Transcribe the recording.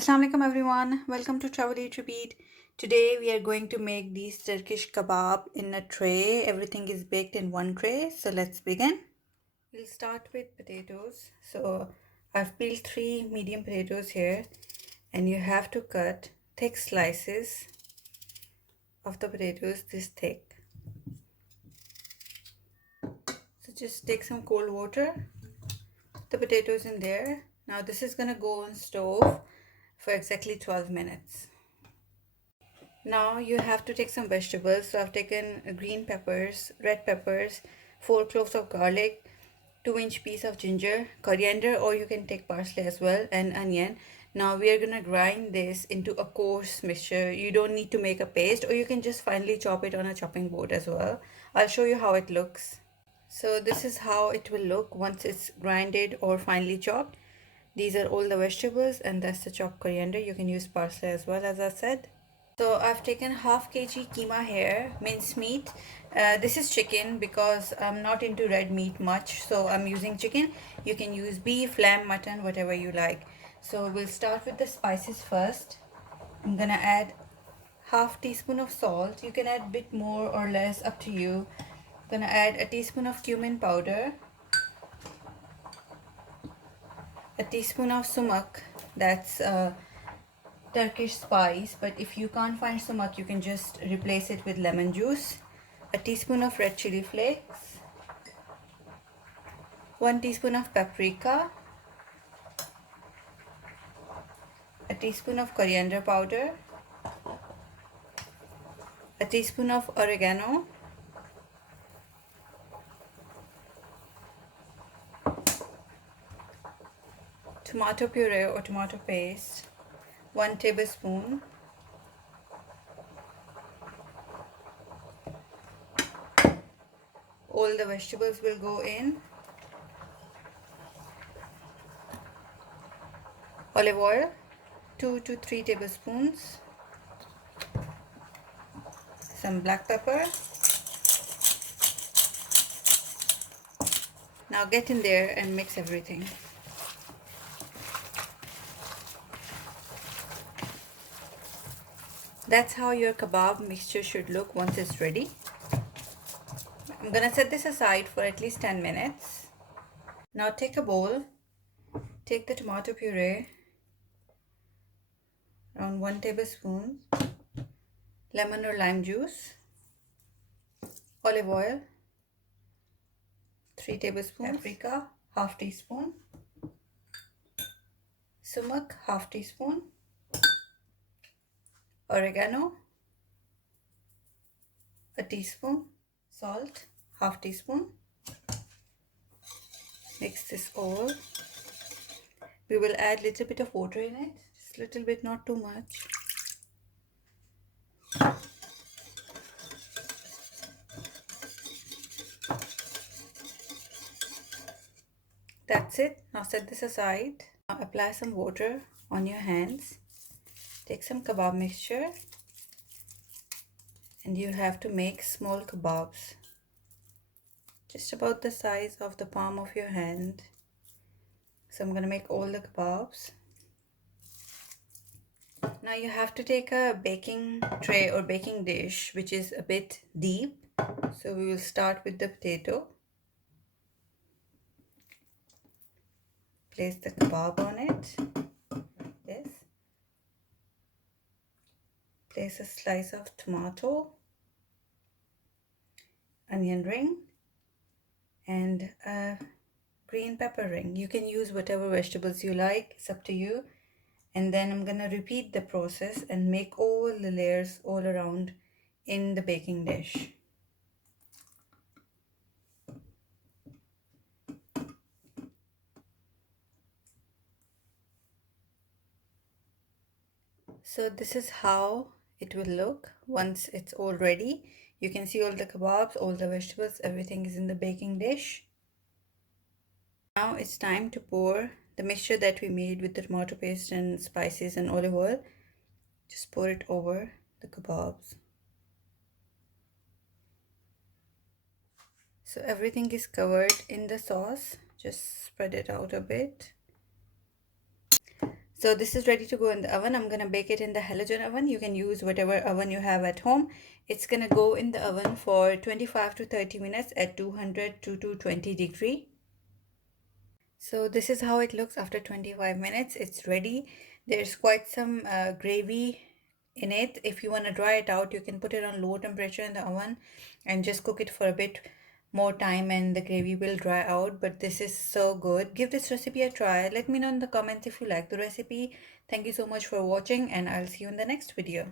Assalamu alaikum everyone. Welcome to Travel Eat Repeat. Today we are going to make these Turkish kebab in a tray. Everything is baked in one tray. So let's begin. We'll start with potatoes. So I've peeled 3 medium potatoes here, and you have to cut thick slices of the potatoes this thick. So just take some cold water, put the potatoes in there. Now this is gonna go on stove for exactly 12 minutes. Now you have to take some vegetables. So I've taken green peppers, red peppers, 4 cloves of garlic, 2-inch piece of ginger, coriander, or you can take parsley as well, and onion. Now we are gonna grind this into a coarse mixture. You don't need to make a paste, or you can just finely chop it on a chopping board as well. I'll show you how it looks. So this is how it will look once it's grinded or finely chopped. These are all the vegetables, and that's the chopped coriander. You can use parsley as well, as I said. So I've taken half kg keema here, minced meat. This is chicken because I'm not into red meat much, so I'm using chicken. You can use beef, lamb, mutton, whatever you like. So we'll start with the spices first. I'm gonna add half teaspoon of salt. You can add a bit more or less, up to you. I'm gonna add a teaspoon of cumin powder, a teaspoon of sumak. That's Turkish spice, but if you can't find sumac, you can just replace it with lemon juice. A teaspoon of red chili flakes, 1 teaspoon of paprika, a teaspoon of coriander powder, a teaspoon of oregano, tomato puree or tomato paste, 1 tablespoon, all the vegetables will go in, olive oil, 2 to 3 tablespoons, some black pepper. Now get in there and mix everything. That's how your kebab mixture should look once it's ready. I'm gonna set this aside for at least 10 minutes. Now take a bowl, take the tomato puree, around 1 tablespoon, lemon or lime juice, olive oil, 3 tablespoons, paprika, half teaspoon, sumac, half teaspoon, oregano, a teaspoon, salt, half teaspoon. Mix this all. We will add little bit of water in it, just a little bit, not too much. That's it. Now set this aside. Now apply some water on your hands. Take some kebab mixture, and you have to make small kebabs, just about the size of the palm of your hand. So I'm gonna make all the kebabs. Now you have to take a baking tray or baking dish which is a bit deep. So we will start with the potato. Place the kebab on it. Yes. Place a slice of tomato, onion ring, and a green pepper ring. You can use whatever vegetables you like, it's up to you. And then I'm gonna repeat the process and make all the layers all around in the baking dish. So this is how it will look once it's all ready. You can see all the kebabs, all the vegetables, everything is in the baking dish. Now it's time to pour the mixture that we made with the tomato paste and spices and olive oil. Just pour it over the kebabs. So everything is covered in the sauce. Just spread it out a bit. So this is ready to go in the oven. I'm gonna bake it in the halogen oven. You can use whatever oven you have at home. It's gonna go in the oven for 25 to 30 minutes at 200 to 220 degree. So this is how it looks after 25 minutes. It's ready. There's quite some gravy in it. If you want to dry it out, you can put it on low temperature in the oven and just cook it for a bit more time and the gravy will dry out. But this is so good. Give this recipe a try. Let me know in the comments if you like the recipe. Thank you so much for watching and I'll see you in the next video.